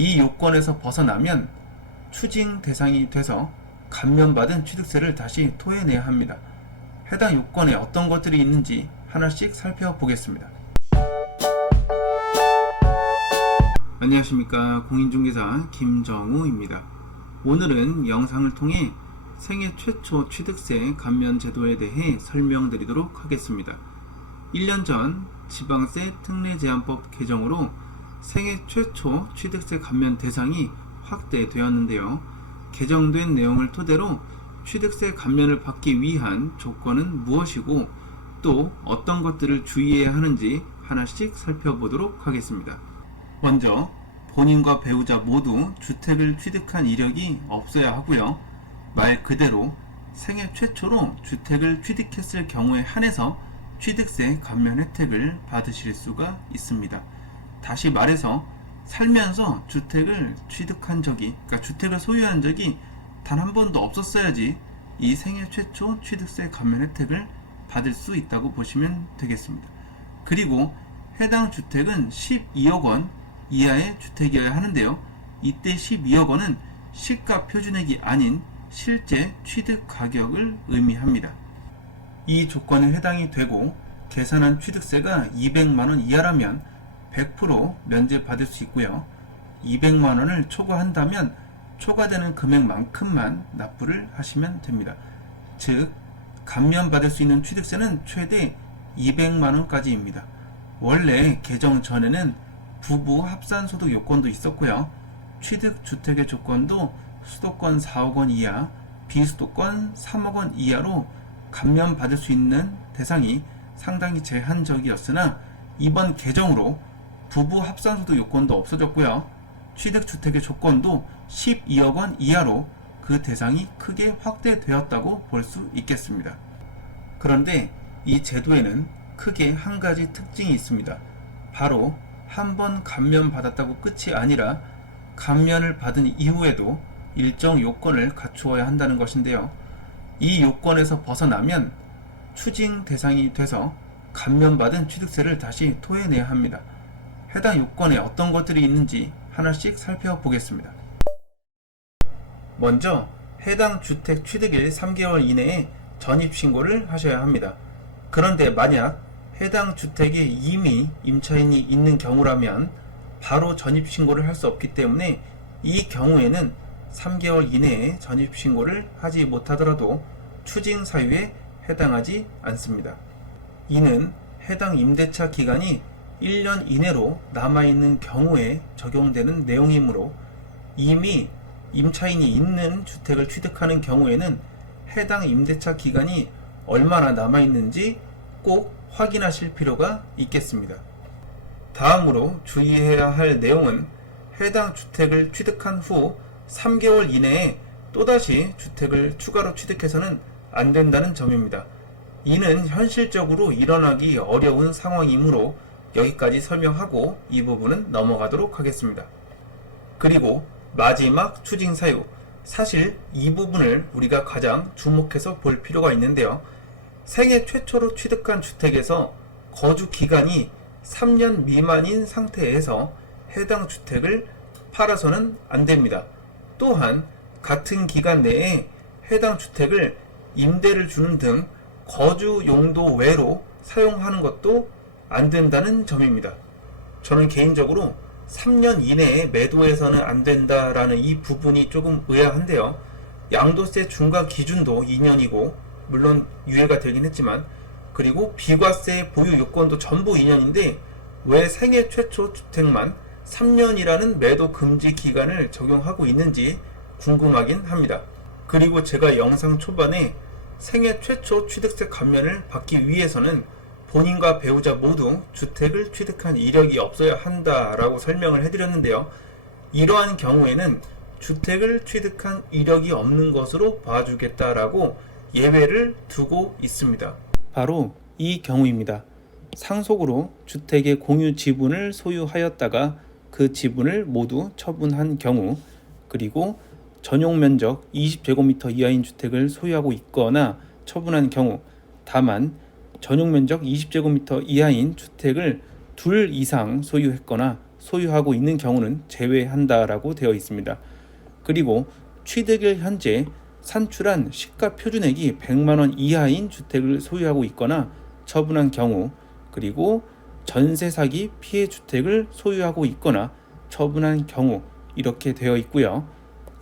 이 요건에서 벗어나면 추징 대상이 돼서 감면받은 취득세를 다시 토해내야 합니다. 해당 요건에 어떤 것들이 있는지 하나씩 살펴보겠습니다. 안녕하십니까, 공인중개사 김정우입니다. 오늘은 영상을 통해 생애 최초 취득세 감면 제도에 대해 설명드리도록 하겠습니다. 1년 전 지방세 특례제한법 개정으로 생애 최초 취득세 감면 대상이 확대되었는데요. 개정된 내용을 토대로 취득세 감면을 받기 위한 조건은 무엇이고 또 어떤 것들을 주의해야 하는지 하나씩 살펴보도록 하겠습니다. 먼저 본인과 배우자 모두 주택을 취득한 이력이 없어야 하고요. 말 그대로 생애 최초로 주택을 취득했을 경우에 한해서 취득세 감면 혜택을 받으실 수가 있습니다. 다시 말해서 살면서 주택을 취득한 적이, 그러니까 주택을 소유한 적이 단 한 번도 없었어야지 이 생애 최초 취득세 감면 혜택을 받을 수 있다고 보시면 되겠습니다. 그리고 해당 주택은 12억 원 이하의 주택이어야 하는데요. 이때 12억 원은 시가 표준액이 아닌 실제 취득 가격을 의미합니다. 이 조건에 해당이 되고 계산한 취득세가 200만원 이하라면 100% 면제받을 수 있고요. 200만원을 초과한다면 초과되는 금액만큼만 납부를 하시면 됩니다. 즉, 감면받을 수 있는 취득세는 최대 200만원까지입니다. 원래 개정 전에는 부부 합산소득 요건도 있었고요. 취득주택의 조건도 수도권 4억 원 이하, 비수도권 3억 원 이하로 감면받을 수 있는 대상이 상당히 제한적이었으나 이번 개정으로 부부 합산소득 요건도 없어졌고요. 취득주택의 조건도 12억 원 이하로 그 대상이 크게 확대되었다고 볼 수 있겠습니다. 그런데 이 제도에는 크게 한 가지 특징이 있습니다. 바로 한 번 감면받았다고 끝이 아니라 감면을 받은 이후에도 일정 요건을 갖추어야 한다는 것인데요. 이 요건에서 벗어나면 추징 대상이 돼서 감면받은 취득세를 다시 토해내야 합니다. 해당 요건에 어떤 것들이 있는지 하나씩 살펴보겠습니다. 먼저 해당 주택 취득일 3개월 이내에 전입신고를 하셔야 합니다. 그런데 만약 해당 주택에 이미 임차인이 있는 경우라면 바로 전입신고를 할 수 없기 때문에 이 경우에는 3개월 이내에 전입신고를 하지 못하더라도 추징 사유에 해당하지 않습니다. 이는 해당 임대차 기간이 1년 이내로 남아있는 경우에 적용되는 내용이므로 이미 임차인이 있는 주택을 취득하는 경우에는 해당 임대차 기간이 얼마나 남아있는지 꼭 확인하실 필요가 있겠습니다. 다음으로 주의해야 할 내용은 해당 주택을 취득한 후 3개월 이내에 또다시 주택을 추가로 취득해서는 안 된다는 점입니다. 이는 현실적으로 일어나기 어려운 상황이므로 여기까지 설명하고 이 부분은 넘어가도록 하겠습니다. 그리고 마지막 추징 사유, 사실 이 부분을 우리가 가장 주목해서 볼 필요가 있는데요. 생애 최초로 취득한 주택에서 거주 기간이 3년 미만인 상태에서 해당 주택을 팔아서는 안 됩니다. 또한 같은 기간 내에 해당 주택을 임대를 주는 등 거주 용도 외로 사용하는 것도 안 된다는 점입니다. 저는 개인적으로 3년 이내에 매도해서는 안 된다라는 이 부분이 조금 의아한데요. 양도세 중과 기준도 2년이고 물론 유예가 되긴 했지만, 그리고 비과세 보유 요건도 전부 2년인데 왜 생애 최초 주택만 3년이라는 매도 금지 기간을 적용하고 있는지 궁금하긴 합니다. 그리고 제가 영상 초반에 생애 최초 취득세 감면을 받기 위해서는 본인과 배우자 모두 주택을 취득한 이력이 없어야 한다라고 설명을 해드렸는데요. 이러한 경우에는 주택을 취득한 이력이 없는 것으로 봐주겠다라고 예외를 두고 있습니다. 바로 이 경우입니다. 상속으로 주택의 공유 지분을 소유하였다가 그 지분을 모두 처분한 경우, 그리고 전용 면적 20제곱미터 이하인 주택을 소유하고 있거나 처분한 경우, 다만 전용 면적 20제곱미터 이하인 주택을 둘 이상 소유했거나 소유하고 있는 경우는 제외한다라고 되어 있습니다. 그리고 취득일 현재 산출한 시가 표준액이 100만원 이하인 주택을 소유하고 있거나 처분한 경우, 그리고 전세 사기 피해 주택을 소유하고 있거나 처분한 경우 이렇게 되어 있고요.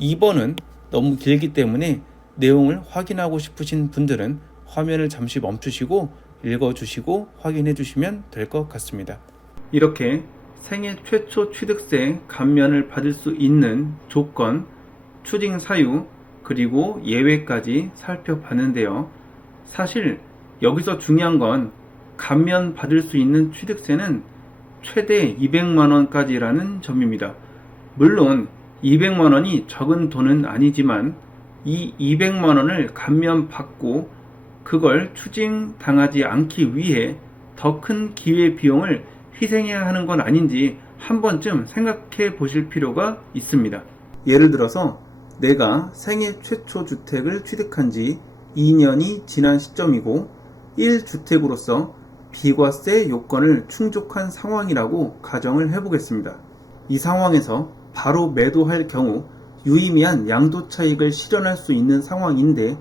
2번은 너무 길기 때문에 내용을 확인하고 싶으신 분들은 화면을 잠시 멈추시고 읽어주시고 확인해 주시면 될 것 같습니다. 이렇게 생애 최초 취득세 감면을 받을 수 있는 조건, 추징 사유, 그리고 예외까지 살펴봤는데요. 사실 여기서 중요한 건 감면 받을 수 있는 취득세는 최대 200만원까지라는 점입니다. 물론 200만원이 적은 돈은 아니지만 이 200만원을 감면받고 그걸 추징당하지 않기 위해 더 큰 기회비용을 희생해야 하는 건 아닌지 한 번쯤 생각해 보실 필요가 있습니다. 예를 들어서 내가 생애 최초 주택을 취득한 지 2년이 지난 시점이고 1주택으로서 비과세 요건을 충족한 상황이라고 가정을 해보겠습니다. 이 상황에서 바로 매도할 경우 유의미한 양도차익을 실현할 수 있는 상황인데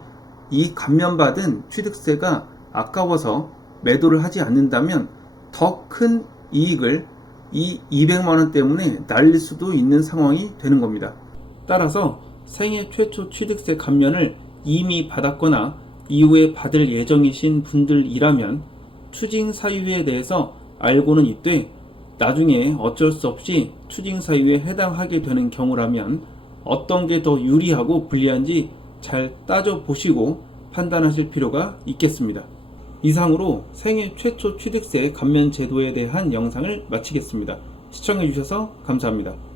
이 감면받은 취득세가 아까워서 매도를 하지 않는다면 더 큰 이익을 이 200만원 때문에 날릴 수도 있는 상황이 되는 겁니다. 따라서 생애 최초 취득세 감면을 이미 받았거나 이후에 받을 예정이신 분들이라면 추징 사유에 대해서 알고는 있되 나중에 어쩔 수 없이 추징 사유에 해당하게 되는 경우라면 어떤 게 더 유리하고 불리한지 잘 따져보시고 판단하실 필요가 있겠습니다. 이상으로 생애 최초 취득세 감면 제도에 대한 영상을 마치겠습니다. 시청해주셔서 감사합니다.